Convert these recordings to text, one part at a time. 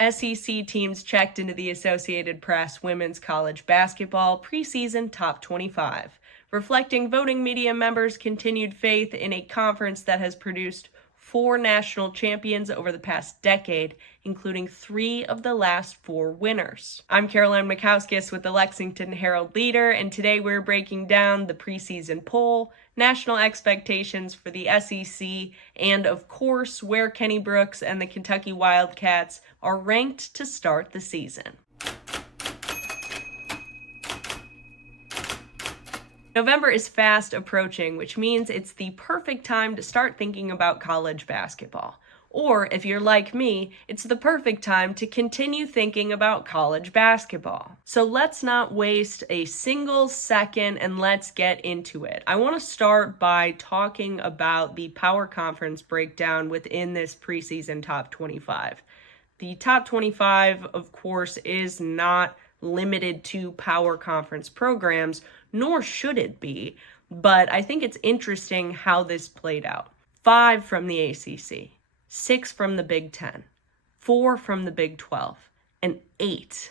8 SEC teams checked into the Associated Press Women's College Basketball preseason top 25, reflecting voting media members' continued faith in a conference that has produced 4 national champions over the past decade, including 3 of the last 4 winners. I'm Carolina Makauskas with the Lexington Herald-Leader, and today we're breaking down the preseason poll, national expectations for the SEC, and of course, where Kenny Brooks and the Kentucky Wildcats are ranked to start the season. November is fast approaching, which means it's the perfect time to start thinking about college basketball. Or, if you're like me, it's the perfect time to continue thinking about college basketball. So let's not waste a single second and let's get into it. I want to start by talking about the power conference breakdown within this preseason top 25. The top 25, of course, is not limited to power conference programs, nor should it be, but I think it's interesting how this played out. 5 from the ACC, 6 from the Big Ten, 4 from the Big 12, and 8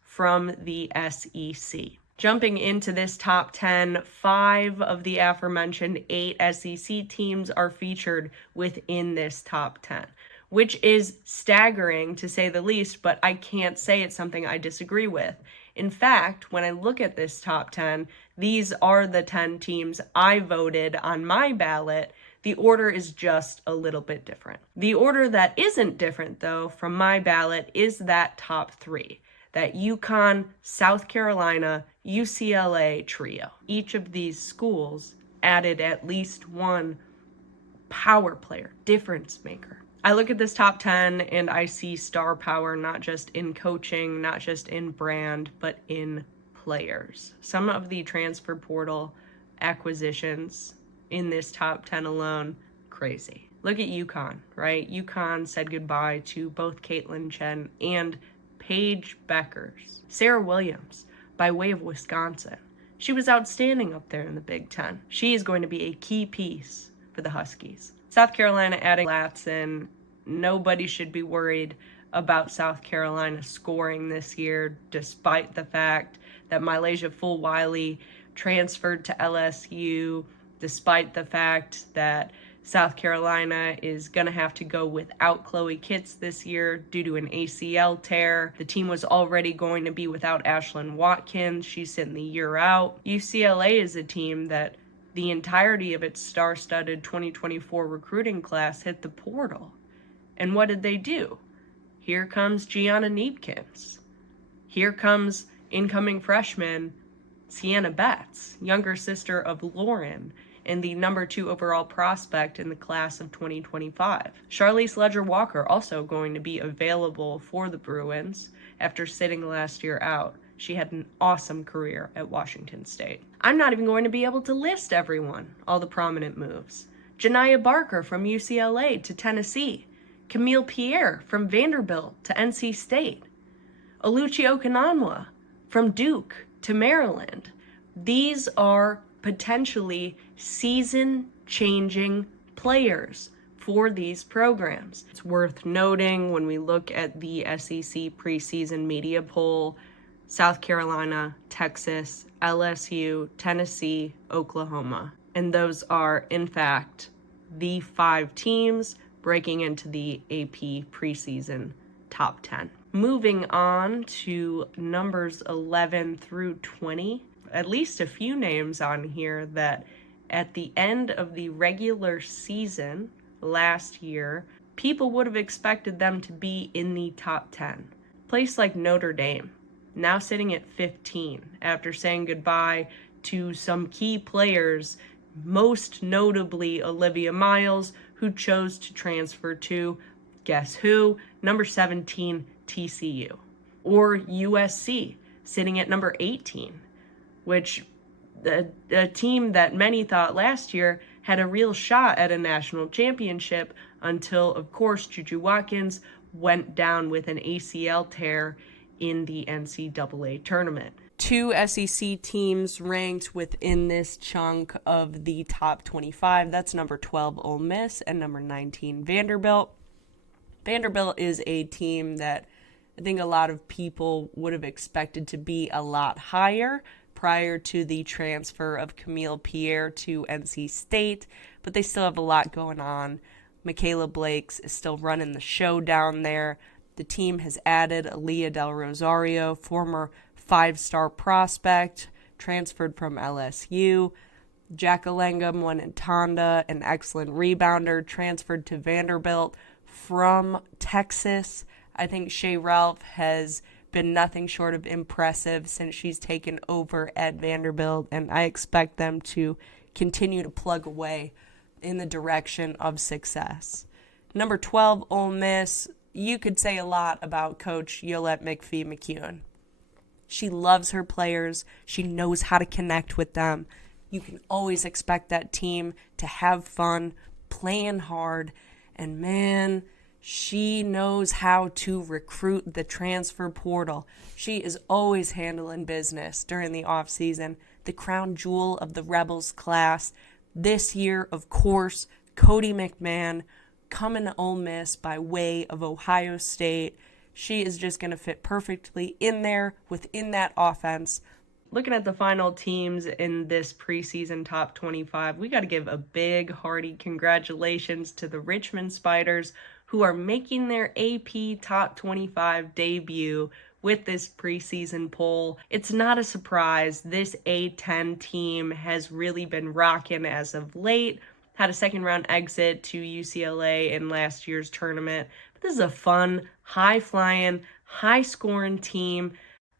from the SEC. Jumping into this top 10, 5 of the aforementioned 8 SEC teams are featured within this top 10, which is staggering to say the least, but I can't say it's something I disagree with. In fact, when I look at this top 10, these are the 10 teams I voted on my ballot. The order is just a little bit different. The order that isn't different, though, from my ballot is that top 3, that UConn, South Carolina, UCLA trio. Each of these schools added at least one power player, difference maker. I look at this top 10 and I see star power, not just in coaching, not just in brand, but in players. Some of the transfer portal acquisitions in this top 10 alone, crazy. Look at UConn, right? UConn said goodbye to both Caitlin Chen and Paige Beckers. Sarah Williams, by way of Wisconsin. She was outstanding up there in the Big Ten. She is going to be a key piece for the Huskies. South Carolina adding Latson. Nobody should be worried about South Carolina scoring this year, despite the fact that Mylasia Fulwiley transferred to LSU, despite the fact that South Carolina is going to have to go without Chloe Kitts this year due to an ACL tear. The team was already going to be without Ashlyn Watkins. She's sitting the year out. UCLA is a team that the entirety of its star-studded 2024 recruiting class hit the portal. And what did they do? Here comes Gianna Needkins. Here comes incoming freshman Sienna Betts, younger sister of Lauren, and the number 2 overall prospect in the class of 2025. Charlize Ledger-Walker also going to be available for the Bruins after sitting last year out. She had an awesome career at Washington State. I'm not even going to be able to list everyone, all the prominent moves. Janiyah Barker from UCLA to Tennessee. Camille Pierre from Vanderbilt to NC State. Oluchi Okananwa from Duke to Maryland. These are potentially season-changing players for these programs. It's worth noting when we look at the SEC preseason media poll, South Carolina, Texas, LSU, Tennessee, Oklahoma. And those are, in fact, the 5 teams breaking into the AP preseason top 10. Moving on to numbers 11 through 20, at least a few names on here that at the end of the regular season last year, people would have expected them to be in the top 10. Place like Notre Dame, now sitting at 15 after saying goodbye to some key players, most notably Olivia Miles, who chose to transfer to, guess who? Number 17, TCU. Or USC, sitting at number 18, which a team that many thought last year had a real shot at a national championship until, of course, Juju Watkins went down with an ACL tear in the NCAA tournament. 2 SEC teams ranked within this chunk of the top 25. That's number 12 Ole Miss and number 19 Vanderbilt. Vanderbilt is a team that I think a lot of people would have expected to be a lot higher prior to the transfer of Camille Pierre to NC State, but they still have a lot going on. Michaela Blakes is still running the show down there. The team has added Aaliyah Del Rosario, former 5-star prospect, transferred from LSU. Jackalenga Mwanitanda, an excellent rebounder, transferred to Vanderbilt from Texas. I think Shea Ralph has been nothing short of impressive since she's taken over at Vanderbilt, and I expect them to continue to plug away in the direction of success. Number 12, Ole Miss. You could say a lot about Coach Yolette McPhee-McEwen. She loves her players. She knows how to connect with them. You can always expect that team to have fun, playing hard, and man, she knows how to recruit the transfer portal. She is always handling business during the offseason. The crown jewel of the Rebels class. This year, of course, Cody McMahon coming to Ole Miss by way of Ohio State. She is just going to fit perfectly in there within that offense. Looking at the final teams in this preseason top 25, we got to give a big, hearty congratulations to the Richmond Spiders, who are making their AP Top 25 debut with this preseason poll. It's not a surprise. This A10 team has really been rocking as of late. Had a second-round exit to UCLA in last year's tournament. But this is a fun, high-flying, high-scoring team.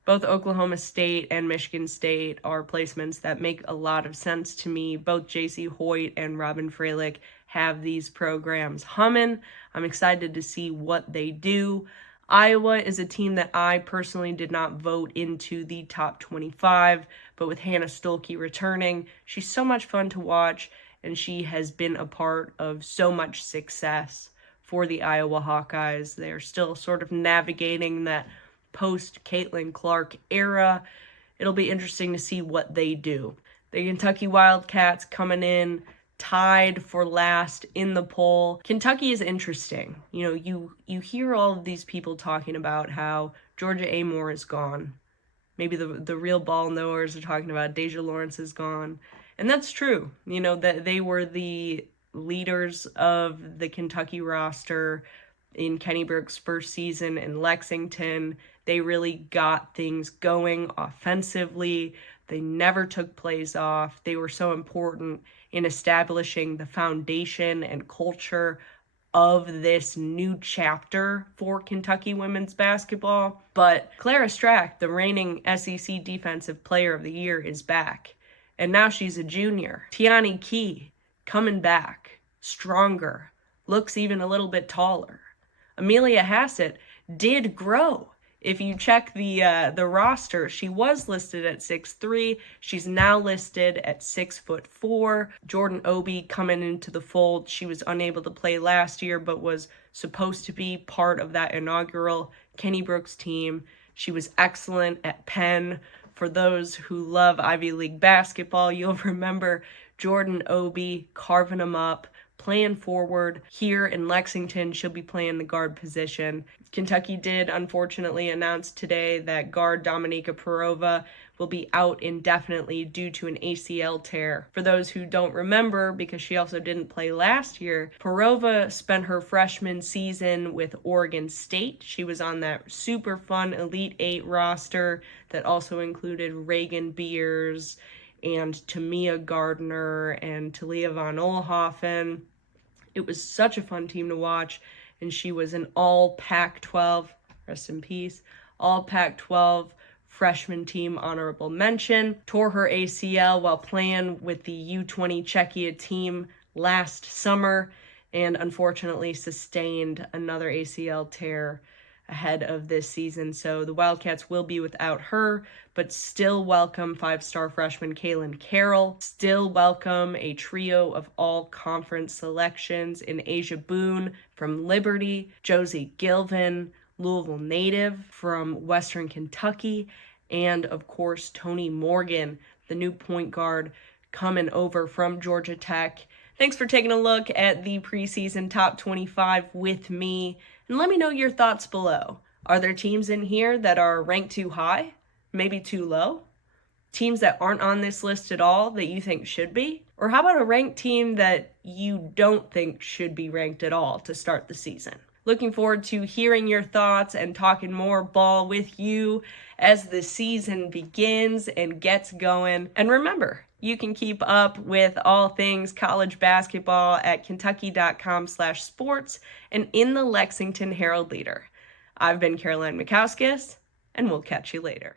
Both Oklahoma State and Michigan State are placements that make a lot of sense to me. Both J.C. Hoyt and Robin Freilich have these programs humming. I'm excited to see what they do. Iowa is a team that I personally did not vote into the top 25, but with Hannah Stolke returning, she's so much fun to watch, and she has been a part of so much success for the Iowa Hawkeyes. They're still sort of navigating that post-Caitlin Clark era. It'll be interesting to see what they do. The Kentucky Wildcats coming in tied for last in the poll. Kentucky is interesting. You hear all of these people talking about how Georgia Amore is gone. Maybe the real ball knowers are talking about Deja Lawrence is gone. And that's true. That they were the leaders of the Kentucky roster in Kenny Burke's first season in Lexington. They really got things going offensively. They never took plays off. They were so important in establishing the foundation and culture of this new chapter for Kentucky women's basketball. But Clara Strack, the reigning SEC Defensive Player of the Year, is back. And now she's a junior. Tiani Key, coming back, stronger, looks even a little bit taller. Amelia Hassett did grow. If you check the roster, she was listed at 6'3". She's now listed at 6'4". Jordan Obi coming into the fold. She was unable to play last year, but was supposed to be part of that inaugural Kenny Brooks team. She was excellent at Penn. For those who love Ivy League basketball, you'll remember Jordan Obi carving them up, playing forward. Here in Lexington, she'll be playing the guard position. Kentucky did unfortunately announce today that guard Dominika Perova will be out indefinitely due to an ACL tear. For those who don't remember, because she also didn't play last year, Perova spent her freshman season with Oregon State. She was on that super fun Elite Eight roster that also included Reagan Beers and Tamia Gardner and Talia von Oelhoffen. It was such a fun team to watch, and she was an all Pac-12, rest in peace, all Pac-12 freshman team honorable mention. Tore her ACL while playing with the U20 Czechia team last summer, and unfortunately sustained another ACL tear ahead of this season. So the Wildcats will be without her, but still welcome five-star freshman Kaylin Carroll. Still welcome a trio of all-conference selections in Asia Boone from Liberty, Josie Gilvin, Louisville native from Western Kentucky, and of course Tony Morgan, the new point guard coming over from Georgia Tech. Thanks for taking a look at the preseason top 25 with me. And let me know your thoughts below. Are there teams in here that are ranked too high? Maybe too low? Teams that aren't on this list at all that you think should be? Or how about a ranked team that you don't think should be ranked at all to start the season? Looking forward to hearing your thoughts and talking more ball with you as the season begins and gets going. And remember, you can keep up with all things college basketball at kentucky.com/sports and in the Lexington Herald-Leader. I've been Carolina Makauskas, and we'll catch you later.